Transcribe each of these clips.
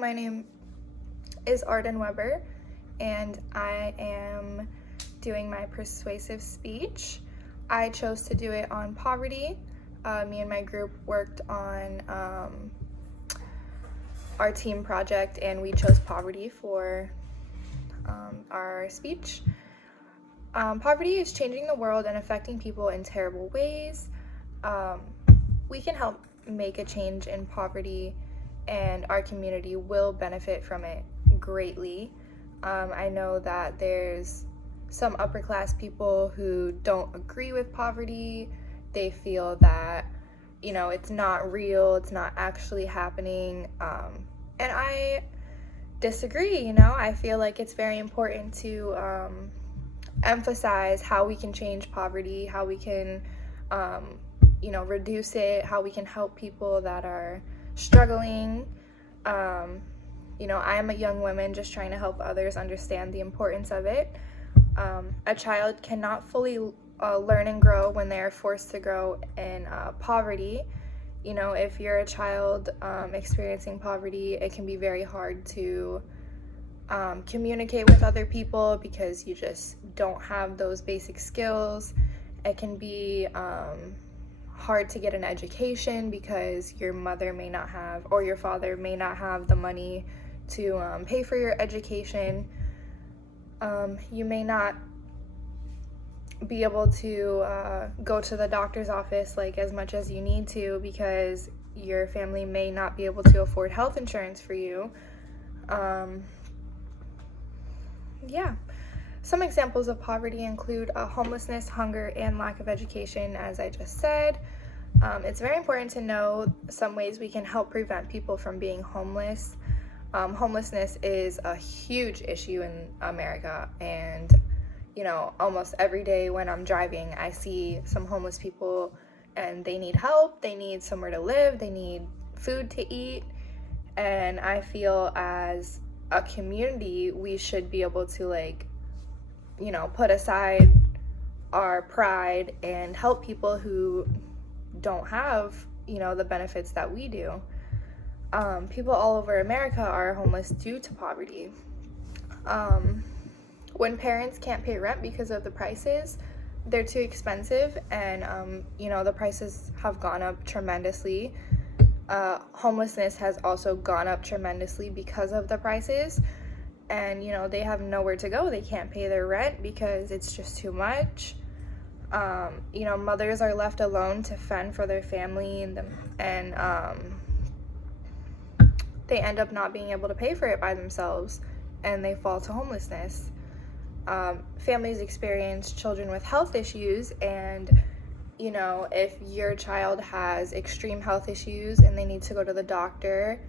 my name is Arden Weber, and I am doing my persuasive speech. I chose to do it on poverty. Me and my group worked on our team project, and we chose poverty for our speech. Poverty is changing the world and affecting people in terrible ways. We can help make a change in poverty, and our community will benefit from it greatly. I know that there's some upper class people who don't agree with poverty. They feel that, it's not real, it's not actually happening. And I disagree, I feel like it's very important to emphasize how we can change poverty, how we can, reduce it, how we can help people that are struggling. I am a young woman just trying to help others understand the importance of it. A child cannot fully learn and grow when they are forced to grow in poverty. If you're a child experiencing poverty, it can be very hard to communicate with other people because you just don't have those basic skills. It can be hard to get an education because your mother may not have, or your father may not have the money to pay for your education. You may not be able to go to the doctor's office as much as you need to because your family may not be able to afford health insurance for you. Some examples of poverty include homelessness, hunger, and lack of education, as I just said. It's very important to know some ways we can help prevent people from being homeless. Homelessness is a huge issue in America, and almost every day when I'm driving, I see some homeless people, and they need help, they need somewhere to live, they need food to eat, and I feel as a community, we should be able to put aside our pride and help people who don't have, the benefits that we do. People all over America are homeless due to poverty. When parents can't pay rent because of the prices, they're too expensive, and the prices have gone up tremendously. Homelessness has also gone up tremendously because of the prices, and they have nowhere to go. They can't pay their rent because it's just too much. Mothers are left alone to fend for their family, and they end up not being able to pay for it by themselves, and they fall to homelessness. Families experience children with health issues, and if your child has extreme health issues and they need to go to the doctor,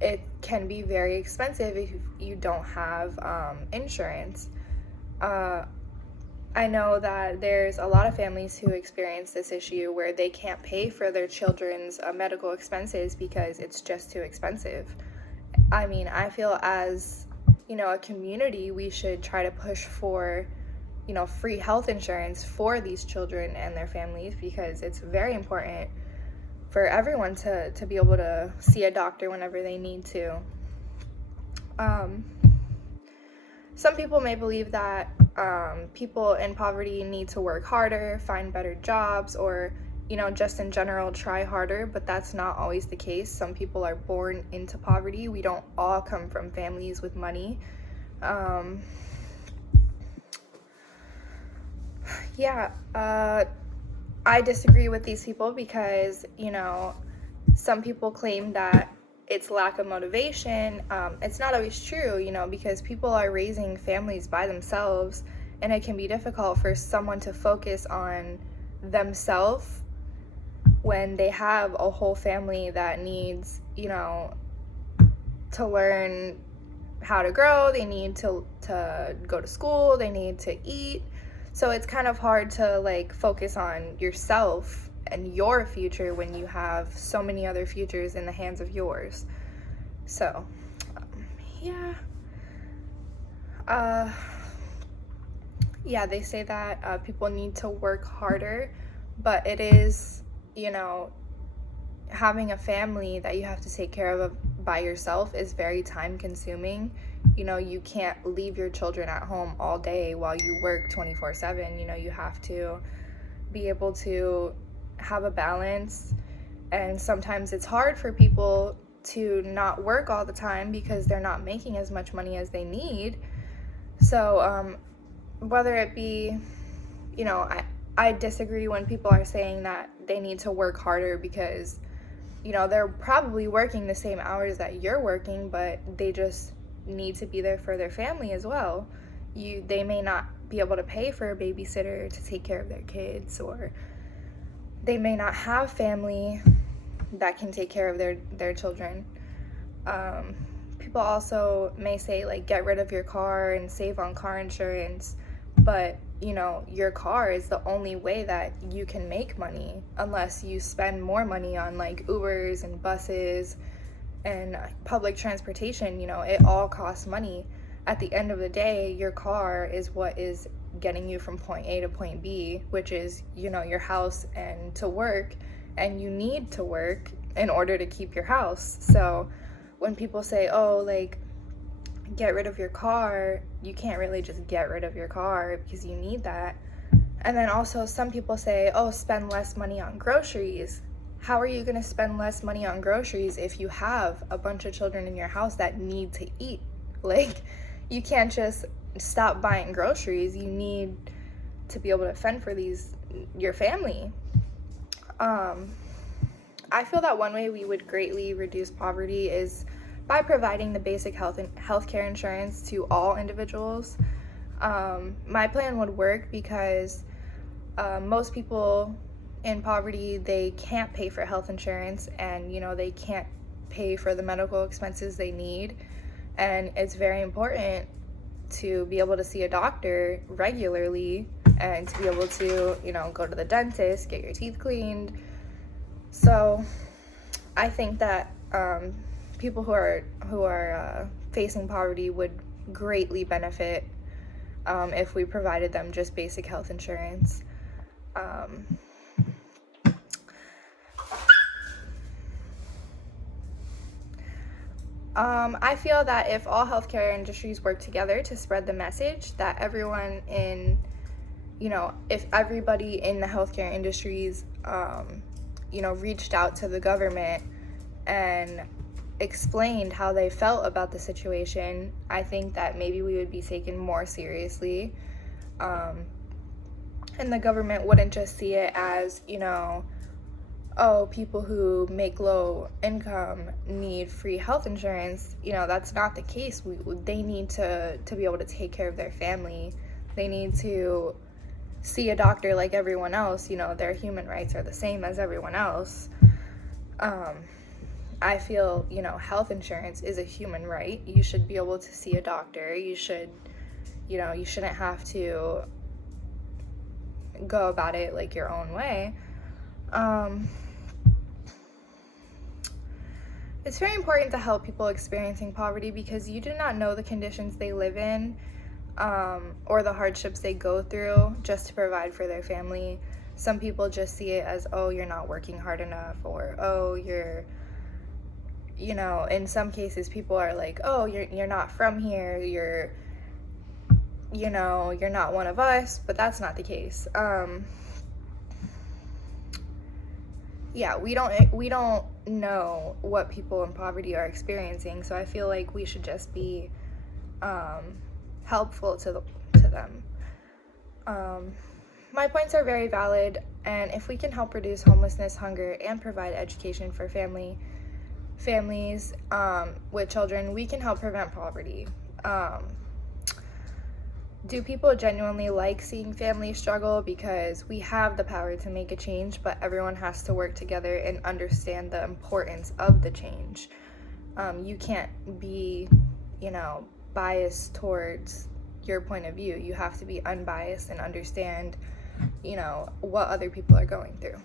it can be very expensive if you don't have insurance. I know that there's a lot of families who experience this issue where they can't pay for their children's medical expenses because it's just too expensive. I feel as a community, we should try to push for free health insurance for these children and their families, because it's very important for everyone to be able to see a doctor whenever they need to. Some people may believe that people in poverty need to work harder, find better jobs, or just in general try harder, but that's not always the case. Some people are born into poverty. We don't all come from families with money. I disagree with these people because, some people claim that it's lack of motivation. It's not always true, because people are raising families by themselves, and it can be difficult for someone to focus on themselves when they have a whole family that needs, to learn how to grow. They need to go to school, they need to eat. So it's kind of hard to focus on yourself and your future when you have so many other futures in the hands of yours. So they say that people need to work harder, but it is having a family that you have to take care of by yourself is very time consuming. You can't leave your children at home all day while you work 24/7. You have to be able to have a balance, and sometimes it's hard for people to not work all the time because they're not making as much money as they need. So whether it be, I disagree when people are saying that they need to work harder because they're probably working the same hours that you're working, but they just need to be there for their family as well. They may not be able to pay for a babysitter to take care of their kids, or they may not have family that can take care of their children. People also may say, like, get rid of your car and save on car insurance, but your car is the only way that you can make money, unless you spend more money on like Ubers and buses and public transportation. It all costs money. At the end of the day, your car is what is getting you from point A to point B, which is your house and to work, and you need to work in order to keep your house. So when people say, oh, like, get rid of your car, you can't really just get rid of your car because you need that. And then also some people say, oh, spend less money on groceries. How are you going to spend less money on groceries if you have a bunch of children in your house that need to eat? Like, you can't just stop buying groceries. You need to be able to fend for your family. I feel that one way we would greatly reduce poverty is by providing the basic healthcare insurance to all individuals. My plan would work because most people in poverty, they can't pay for health insurance, and they can't pay for the medical expenses they need. And it's very important to be able to see a doctor regularly and to be able to go to the dentist, get your teeth cleaned. So I think that people who are facing poverty would greatly benefit if we provided them just basic health insurance. I feel that if all healthcare industries work together to spread the message that everyone if everybody in the healthcare industries, reached out to the government and explained how they felt about the situation, I think that maybe we would be taken more seriously. And the government wouldn't just see it as, oh, people who make low income need free health insurance. That's not the case. They need to be able to take care of their family. They need to see a doctor like everyone else. Their human rights are the same as everyone else. I feel, health insurance is a human right. You should be able to see a doctor. You shouldn't have to go about it like your own way. It's very important to help people experiencing poverty because you do not know the conditions they live in, or the hardships they go through just to provide for their family. Some people just see it as, oh, you're not working hard enough, or, oh, you're, in some cases people are like, oh, you're not from here, you're not one of us, but that's not the case. We don't know what people in poverty are experiencing, so I feel like we should just be helpful to them. My points are very valid, and if we can help reduce homelessness, hunger, and provide education for families with children, we can help prevent poverty. Do people genuinely like seeing families struggle? Because we have the power to make a change, but everyone has to work together and understand the importance of the change. You can't be, biased towards your point of view. You have to be unbiased and understand, what other people are going through.